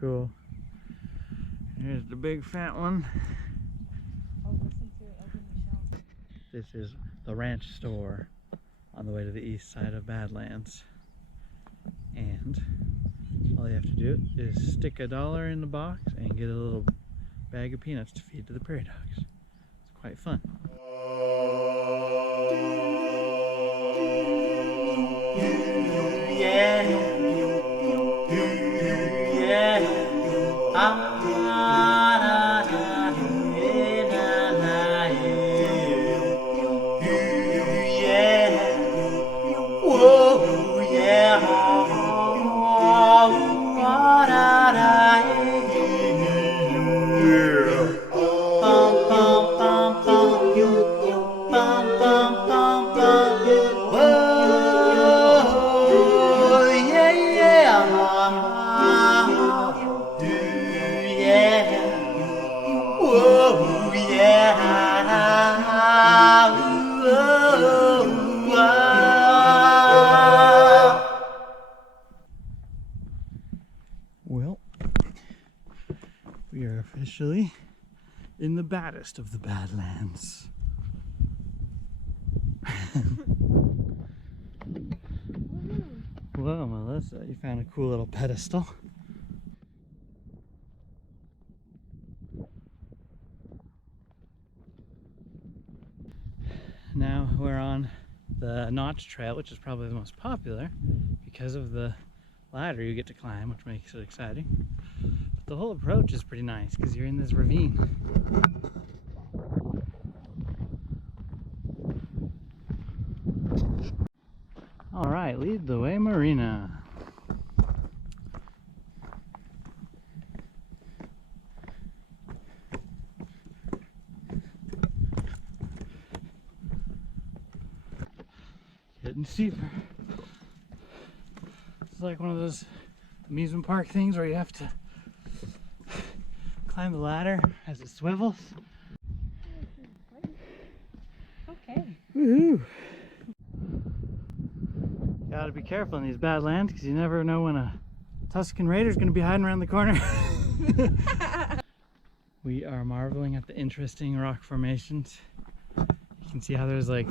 Cool. Here's the big fat one. Oh, listen to it open the shelf. This is the ranch store on the way to the east side of Badlands. And all you have to do is stick $1 in the box and get a little bag of peanuts to feed to the prairie dogs. It's quite fun. Well, we are officially in the baddest of the Badlands. Whoa, Melissa, you found a cool little pedestal. Now we're on the Notch Trail, which is probably the most popular because of the ladder you get to climb, which makes it exciting. But the whole approach is pretty nice because you're in this ravine. All right, lead the way, Marina. Getting steeper. It's like one of those amusement park things where you have to climb the ladder as it swivels. Okay. Woohoo! Gotta be careful in these Badlands because you never know when a Tuscan Raider's gonna be hiding around the corner. We are marveling at the interesting rock formations. You can see how there's like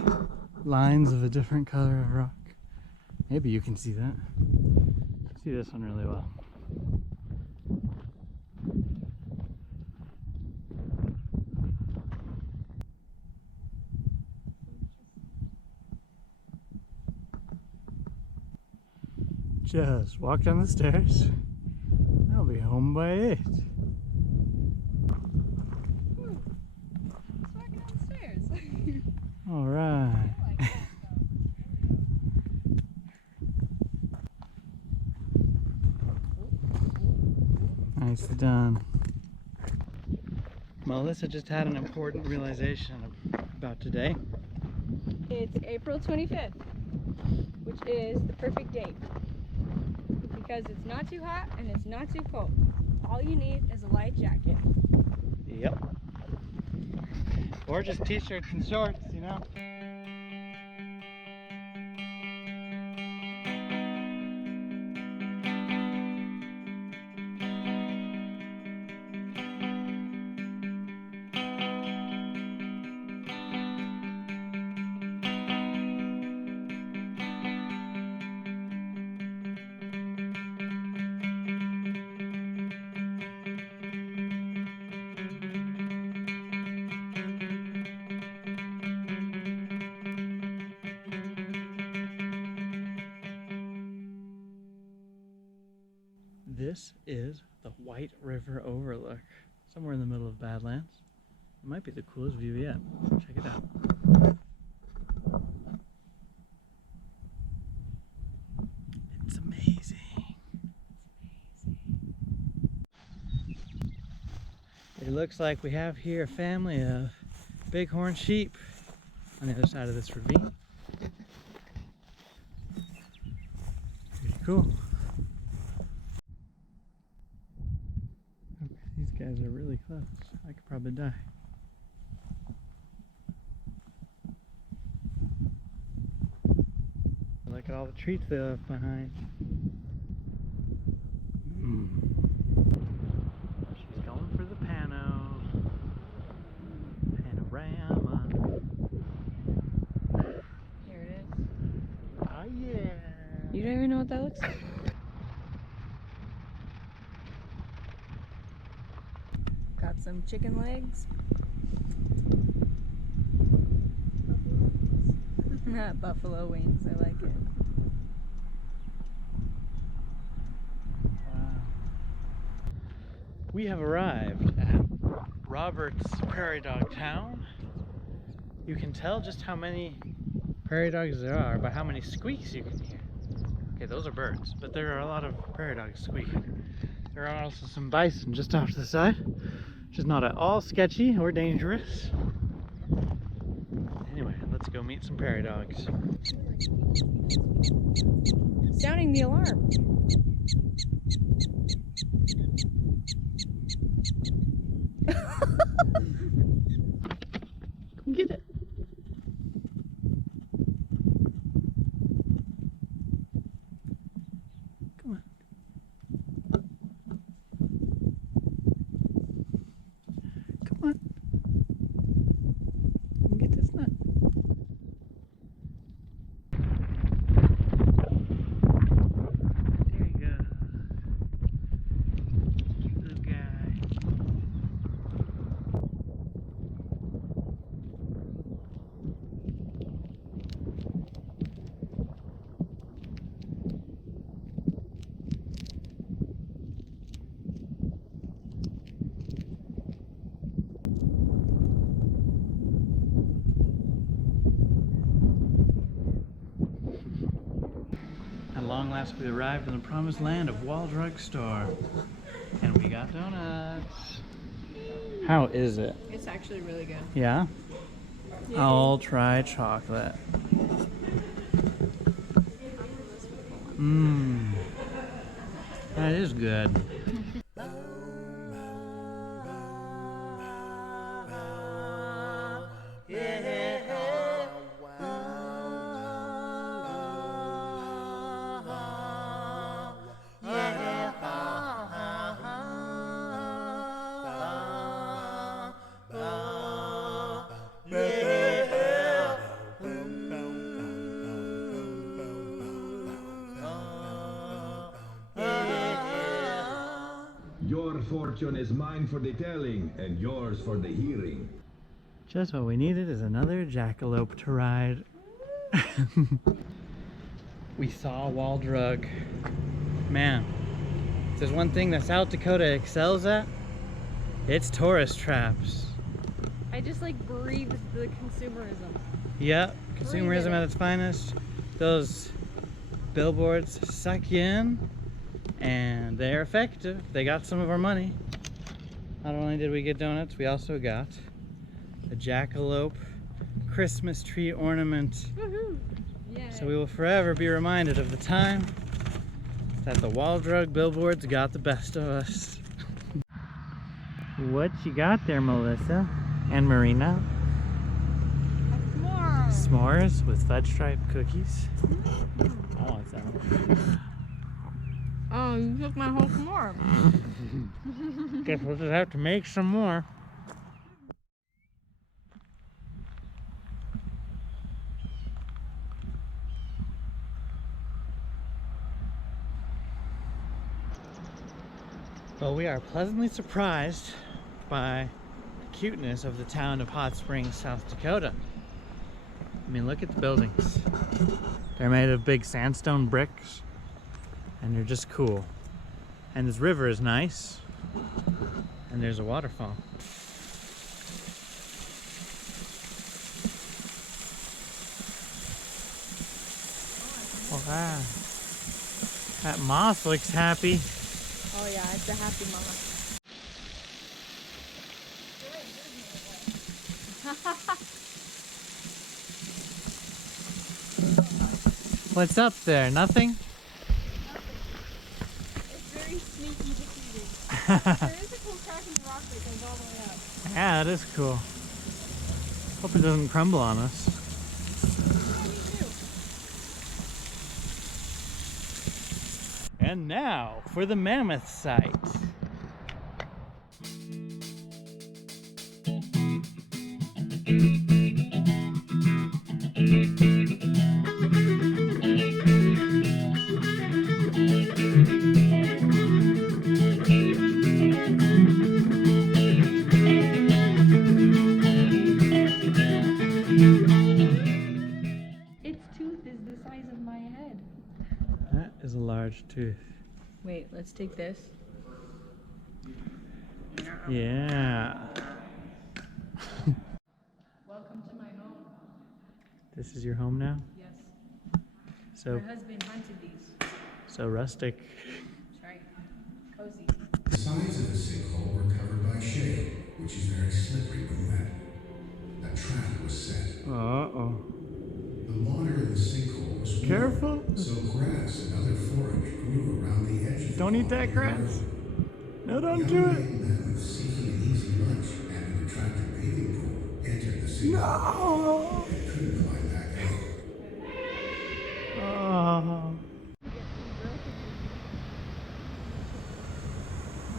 lines of a different color of rock. Maybe you can see that. See this one really well. Just walk down the stairs. I'll be home by 8. Just walking down the stairs. All right. Nicely done. Melissa just had an important realization about today. It's April 25th, which is the perfect date. Because it's not too hot and it's not too cold. All you need is a light jacket. Yep. Or just t-shirts and shorts, you know. This is the White River Overlook, somewhere in the middle of Badlands. It might be the coolest view yet. Check it out. It's amazing. It looks like we have here a family of bighorn sheep on the other side of this ravine. Pretty cool. These guys are really close. I could probably die. Look at all the treats they left behind. even know what that looks like. Got some chicken legs. Not buffalo wings, I like it. Wow. We have arrived at Roberts Prairie Dog Town. You can tell just how many prairie dogs there are by how many squeaks you can hear. Okay, those are birds, but there are a lot of prairie dogs squeaking. There are also some bison just off to the side, which is not at all sketchy or dangerous. Anyway, let's go meet some prairie dogs. Sounding the alarm. Come get it. Come on. Come on. Come get this nut. There you go. Little guy. At long last, we arrived in the promised land of Wall Drug Store. And we got donuts. How is it? It's actually really good. Yeah? I'll try chocolate. Mmm. That is good. Your fortune is mine for the telling, and yours for the hearing. Just what we needed is another jackalope to ride. We saw Wall Drug. Man, if there's one thing that South Dakota excels at, it's tourist traps. I just like breathe the consumerism. Yep, consumerism at its finest. Those billboards suck you in, and they're effective. They got some of our money. Not only did we get donuts, we also got a jackalope Christmas tree ornament. Woohoo! Yeah. So we will forever be reminded of the time that the Wall Drug billboards got the best of us. What you got there, Melissa and Marina? S'mores with fudge stripe cookies. I want some. Oh, you took my whole s'more. Guess we'll just have to make some more. Well, we are pleasantly surprised by the cuteness of the town of Hot Springs, South Dakota. I mean, look at the buildings. They're made of big sandstone bricks, and they're just cool. And this river is nice, and there's a waterfall. Oh, wow. That moss looks happy. Oh yeah, it's a happy mama. What's up there? Nothing? It's very sneaky defeating. There is a cool crack in the rock that goes all the way up. Yeah, that is cool. Hope it doesn't crumble on us. And now for the Mammoth Site. is a large tooth. Wait, let's take this. Yeah. Welcome to my home. This is your home now? Yes. So My husband hunted these. so rustic. That's right. Cozy. The sides of the sinkhole were covered by shale, which is very slippery when wet. A trap was set. Uh-oh. The water in the sinkhole was warm, Careful. so grass and other forage grew around the edge of the Don't eat hole that near the grass. road. No, don't Young do it. maiden men seeking an easy lunch and an attractive bathing pool entered the sinkhole No. and couldn't climb back out. Oh.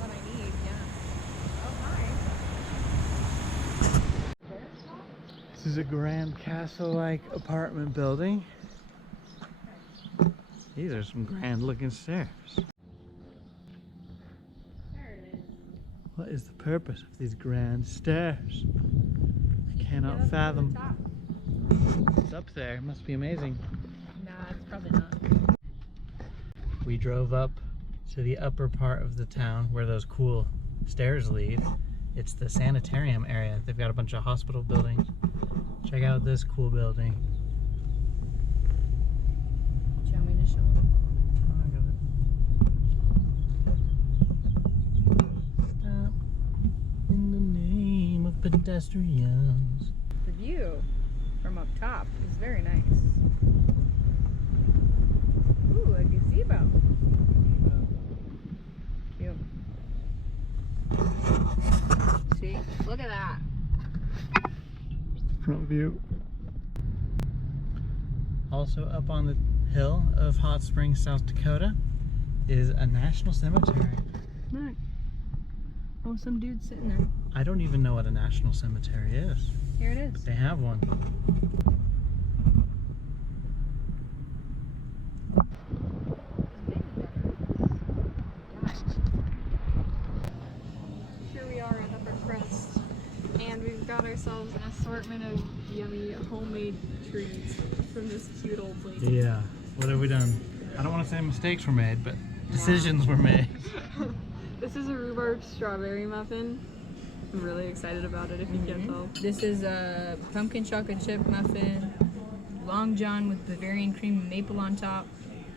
What I need, yeah. Oh, hi. This is a Grand Castle-like apartment building. These are some grand-looking stairs. There it is. What is the purpose of these grand stairs? I Get cannot up to the fathom. top. It's up there. It must be amazing. Nah, it's probably not. We drove up to the upper part of the town where those cool stairs lead. It's the sanitarium area. They've got a bunch of hospital buildings. Check out this cool building. Do you want me to show them? Stop in the name of pedestrians. The view from up top is very nice. Ooh, a gazebo. Cute. See? Look at that. Front view. Also up on the hill of Hot Springs, South Dakota is a national cemetery. Look. Oh, some dude sitting there. I don't even know what a national cemetery is. Here it is. They have one. Here we are at Upper Crest, and we've got ourselves an assortment of yummy homemade treats from this cute old place. Yeah. What have we done? I don't want to say mistakes were made, but decisions were made. This is a rhubarb strawberry muffin. I'm really excited about it if you can't tell. This is a pumpkin chocolate chip muffin, Long John with Bavarian cream and maple on top,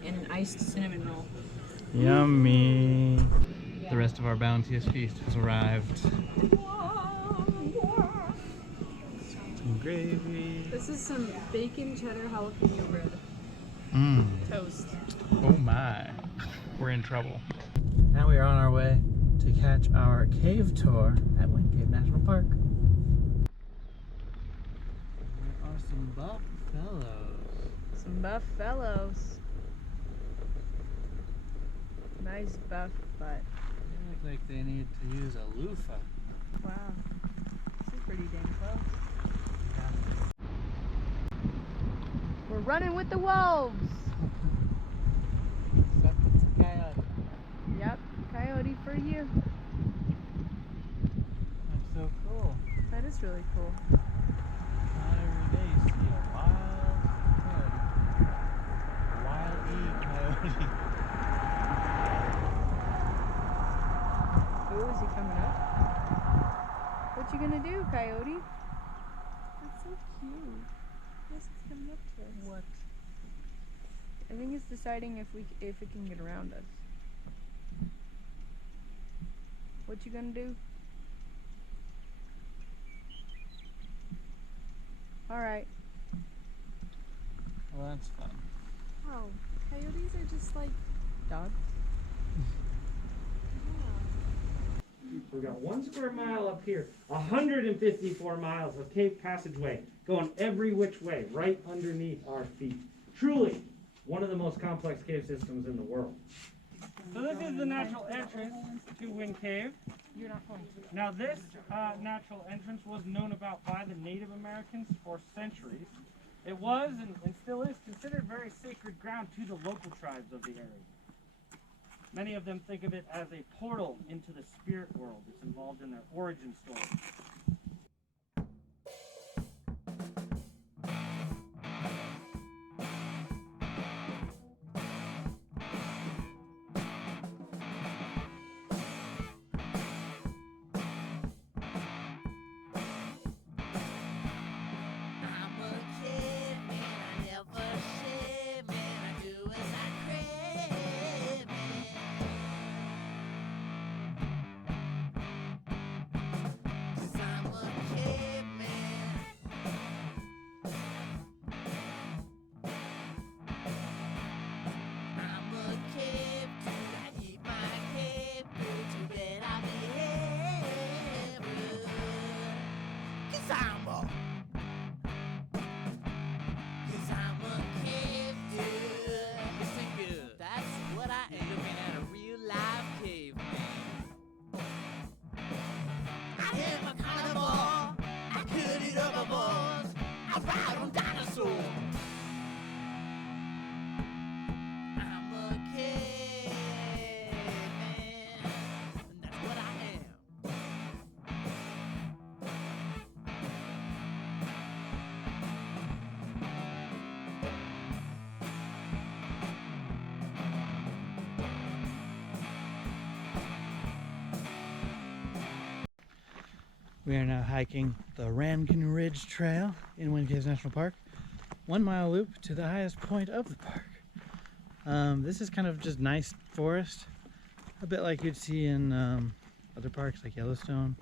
and an iced cinnamon roll. Yummy. The rest of our bounteous feast has arrived. Some gravy. This is some bacon cheddar jalapeno bread. Mmm. Toast. Oh my. We're in trouble. Now we are on our way to catch our cave tour at Cave National Park. There are some buff fellows. Some buff fellows. Nice buff butt. They look like they need to use a loofah. Wow. This is pretty dang close. We're running with the wolves! Except it's a coyote. Yep, coyote for you. That's so cool. That is really cool. Not every day you see a wild coyote. A wild coyote. Ooh, is he coming up? What you gonna do, coyote? That's so cute. Yes, it's coming up to us. What? I think it's deciding if it can get around us. What you gonna do? Alright. Well, that's fun. Wow, coyotes are just like Dogs? We've got 1 square mile up here, 154 miles of cave passageway going every which way, right underneath our feet. Truly, one of the most complex cave systems in the world. So this is the natural entrance to Wind Cave. You're not going to. Now this natural entrance was known about by the Native Americans for centuries. It was, and still is, considered very sacred ground to the local tribes of the area. Many of them think of it as a portal into the spirit world. It's involved in their origin story. We are now hiking the Rankin Ridge Trail in Wind Caves National Park. 1 mile loop to the highest point of the park. This is kind of just nice forest, a bit like you'd see in other parks like Yellowstone,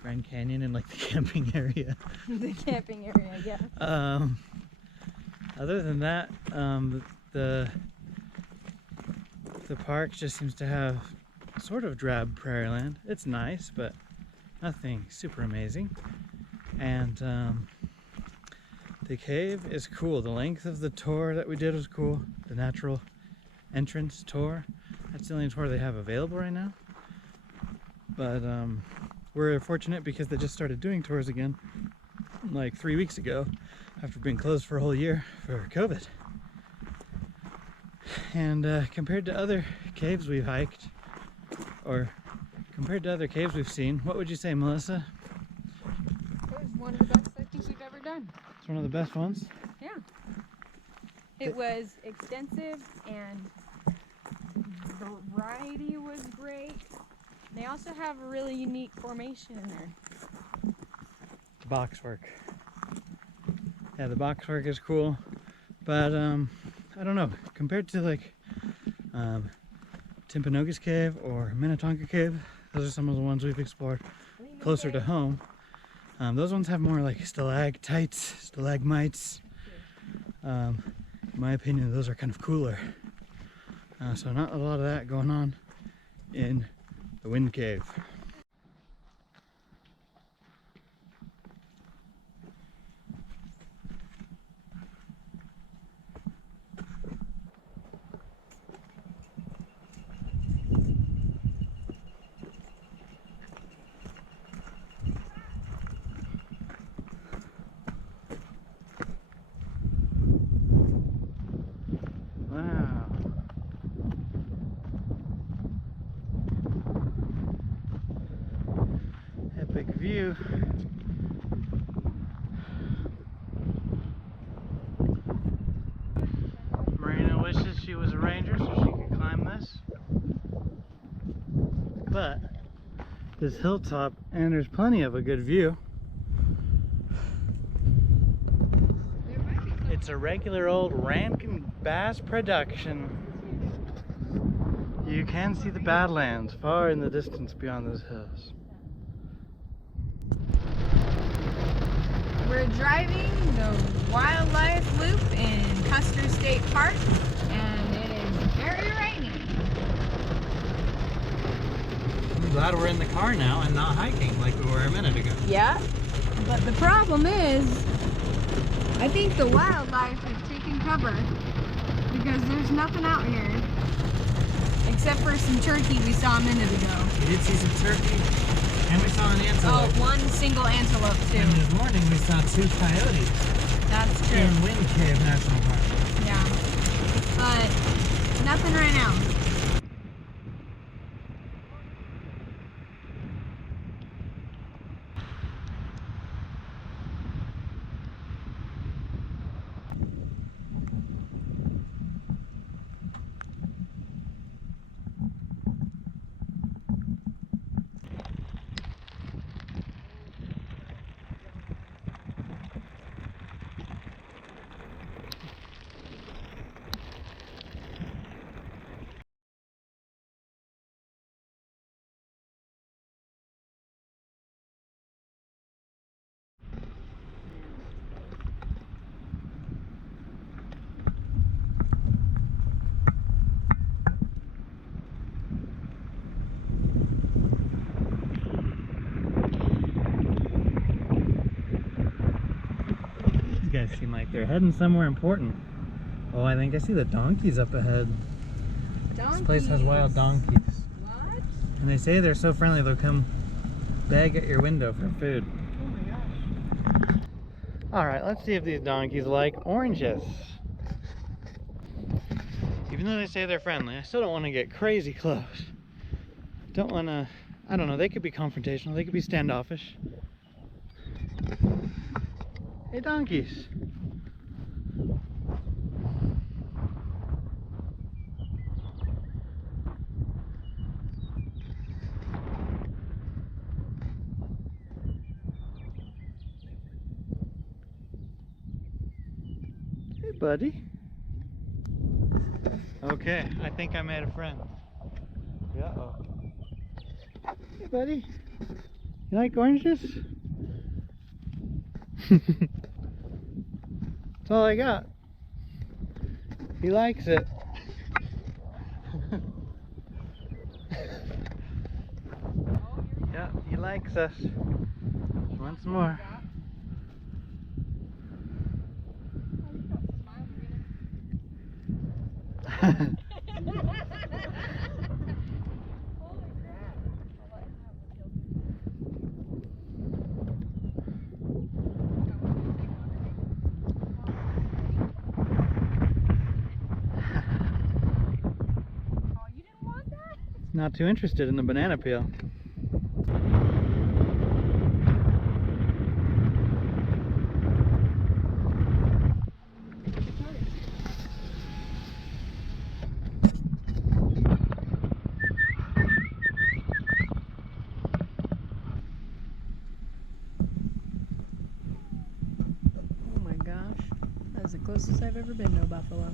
Grand Canyon, and like the camping area. The camping area, yeah. Other than that, the park just seems to have sort of drab prairie land. It's nice, but nothing super amazing. And the cave is cool. The length of the tour that we did was cool. The natural entrance tour. That's the only tour they have available right now. But we're fortunate because they just started doing tours again like 3 weeks ago after being closed for a whole year for COVID. And compared to other caves we've hiked, or compared to other caves we've seen, what would you say, Melissa? It was one of the best I think we've ever done. It's one of the best ones? Yeah. It was extensive and the variety was great. They also have a really unique formation in there. Boxwork. Yeah, the boxwork is cool, but I don't know, compared to like Timpanogos Cave or Minnetonka Cave, those are some of the ones we've explored closer to home. Those ones have more like stalactites, stalagmites. In my opinion, those are kind of cooler. So not a lot of that going on in the Wind Cave. Wow. Epic view. Marina wishes she was a ranger so she could climb this. But this hilltop, and there's plenty of a good view. It's a regular old Rankin bass production. You can see the Badlands far in the distance beyond those hills. We're driving the wildlife loop in Custer State Park, and it is very rainy. I'm glad we're in the car now and not hiking like we were a minute ago. Yeah, but the problem is, I think the wildlife is taking cover because there's nothing out here except for some turkey we saw a minute ago. We did see some turkey, and we saw an antelope. Oh, one single antelope too. And this morning we saw 2 coyotes That's true. in Wind Cave National Park. Yeah, but nothing right now. These guys seem like they're heading somewhere important. Oh, I think I see the donkeys up ahead. This place has wild donkeys. What? And they say they're so friendly they'll come beg at your window for food. Oh my gosh. Alright, let's see if these donkeys like oranges. Even though they say they're friendly, I still don't want to get crazy close. Don't want to, I don't know, they could be confrontational, they could be standoffish. Hey donkeys. Hey, buddy. Okay, I think I made a friend. Uh-oh. Hey, buddy. You like oranges? That's all I got. He likes it. Yeah, he likes us. Once more. Not too interested in the banana peel. Oh my gosh, that's the closest I've ever been to a buffalo.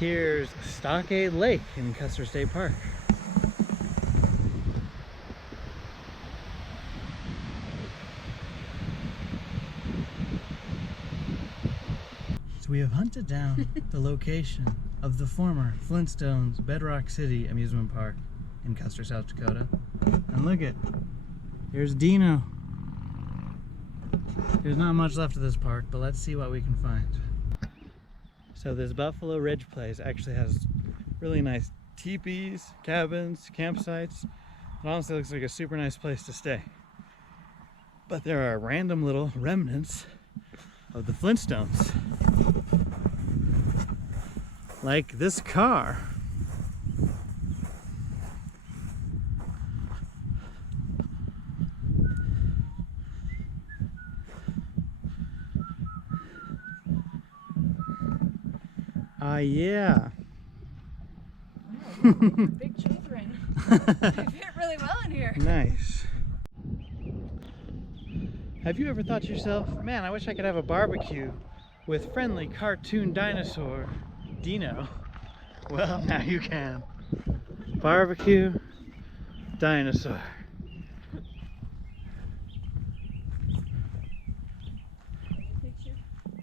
Here's Stockade Lake in Custer State Park. So we have hunted down the location of the former Flintstones Bedrock City Amusement Park in Custer, South Dakota. And look at, here's Dino. There's not much left of this park, but let's see what we can find. So this Buffalo Ridge place actually has really nice teepees, cabins, campsites. It honestly looks like a super nice place to stay. But there are random little remnants of the Flintstones. Like this car. Yeah. Wow, big children. They fit really well in here. Nice. Have you ever thought to yourself, man, I wish I could have a barbecue with friendly cartoon dinosaur Dino? Well, now you can. Barbecue dinosaur.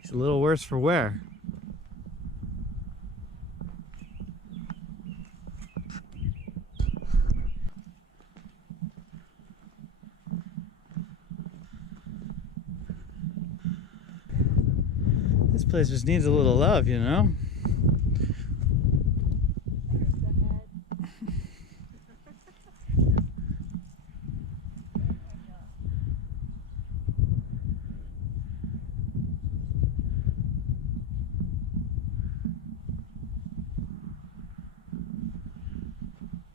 He's a little worse for wear. This place just needs a little love, you know?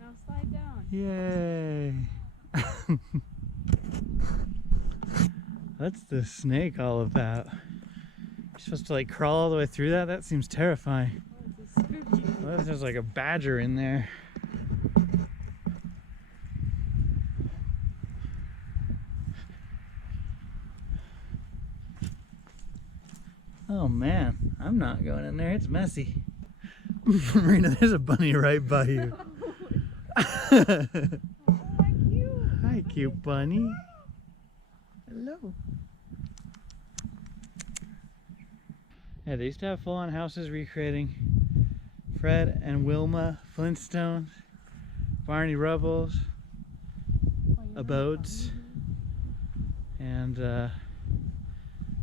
Now slide down. Yay! What's the snake all about? You're supposed to like crawl all the way through that? That seems terrifying. Oh, this is spooky. What if there's like a badger in there? Oh man, I'm not going in there. It's messy. Marina, there's a bunny right by you. Oh, my cute. Hi, cute bunny. Hello. Yeah, they used to have full-on houses recreating Fred and Wilma Flintstones, Barney Rubbles, abodes, and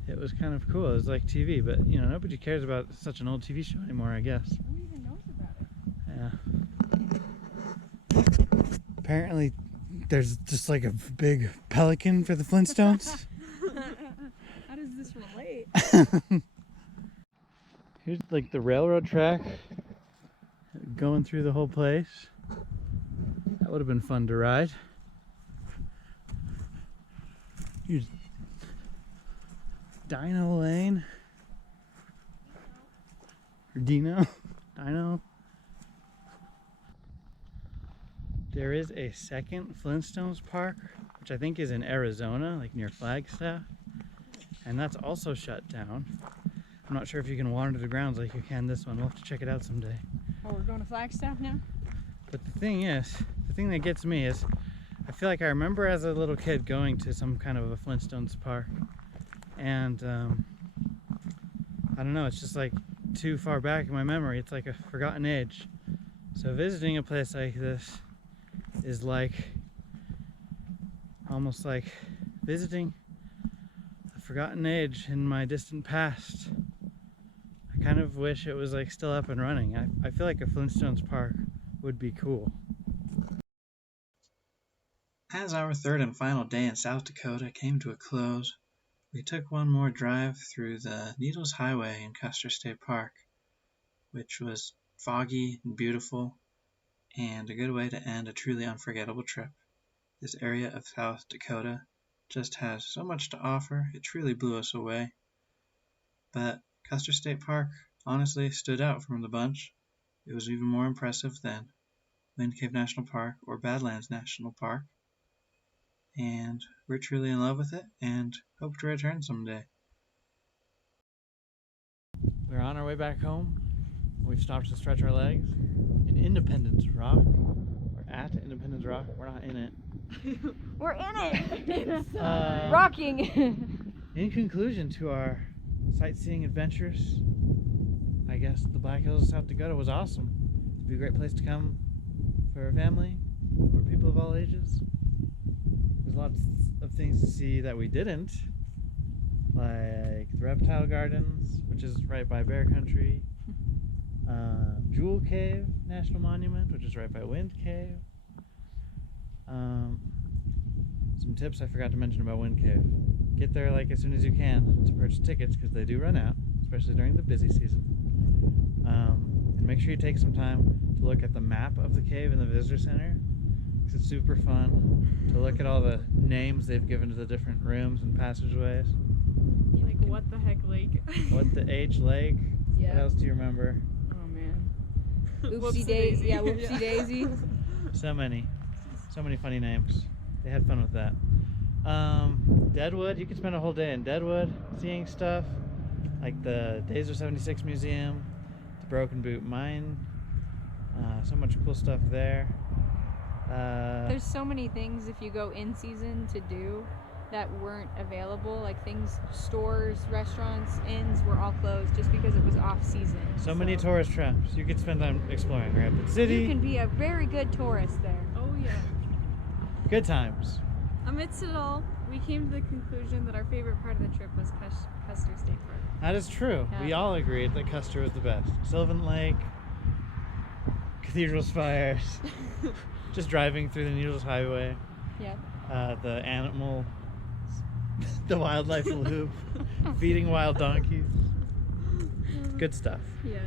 it was kind of cool. It was like TV, but you know, nobody cares about such an old TV show anymore, I guess. Who even knows about it? Yeah. Apparently, there's just like a big pelican for the Flintstones. How does this relate? Here's like the railroad track going through the whole place. That would have been fun to ride. Here's Dino Lane. Or Dino. Dino. There is a second Flintstones park, which I think is in Arizona, like near Flagstaff. and that's also shut down. I'm not sure if you can wander the grounds like you can this one. We'll have to check it out someday. Oh, we're going to Flagstaff now? But the thing that gets me is, I feel like I remember as a little kid going to some kind of a Flintstones park, and I don't know, it's just like too far back in my memory. It's like a forgotten age. So visiting a place like this is like almost like visiting a forgotten age in my distant past. I kind of wish it was like still up and running. I feel like a Flintstones park would be cool. As our third and final day in South Dakota came to a close, we took one more drive through the Needles Highway in Custer State Park, which was foggy and beautiful, and a good way to end a truly unforgettable trip. This area of South Dakota just has so much to offer, it truly blew us away. But Custer State Park honestly stood out from the bunch. It was even more impressive than Wind Cave National Park or Badlands National Park. And we're truly in love with it and hope to return someday. We're on our way back home. We've stopped to stretch our legs in Independence Rock. We're at Independence Rock. We're not in it. We're in it! It's rocking! In conclusion to our sightseeing adventures, I guess the Black Hills of South Dakota was awesome. It'd be a great place to come for a family or people of all ages. There's lots of things to see that we didn't, like the Reptile Gardens, which is right by Bear Country, Jewel Cave National Monument, which is right by Wind Cave. Some tips I forgot to mention about Wind Cave. Get there like as soon as you can to purchase tickets, because they do run out, especially during the busy season. And make sure you take some time to look at the map of the cave in the visitor center, because it's super fun to look at all the names they've given to the different rooms and passageways. Like what the heck lake? What the H Lake? Yeah. What else do you remember? Oh man. Whoopsie daisy. Yeah, whoopsie daisy. So many funny names. They had fun with that. Deadwood, you could spend a whole day in Deadwood seeing stuff like the Days of 76 Museum, the Broken Boot Mine, so much cool stuff there. There's so many things if you go in season to do that weren't available, like things, stores, restaurants, inns were all closed just because it was off season. So many tourist traps. You could spend time exploring Rapid City. You can be a very good tourist there. Oh yeah. Good times. Amidst it all, we came to the conclusion that our favorite part of the trip was Custer State Park. That is true. Yeah. We all agreed that Custer was the best. Sylvan Lake, Cathedral Spires, just driving through the Needles Highway. Yeah. The animal, the wildlife loop, feeding wild donkeys. Good stuff. Yes.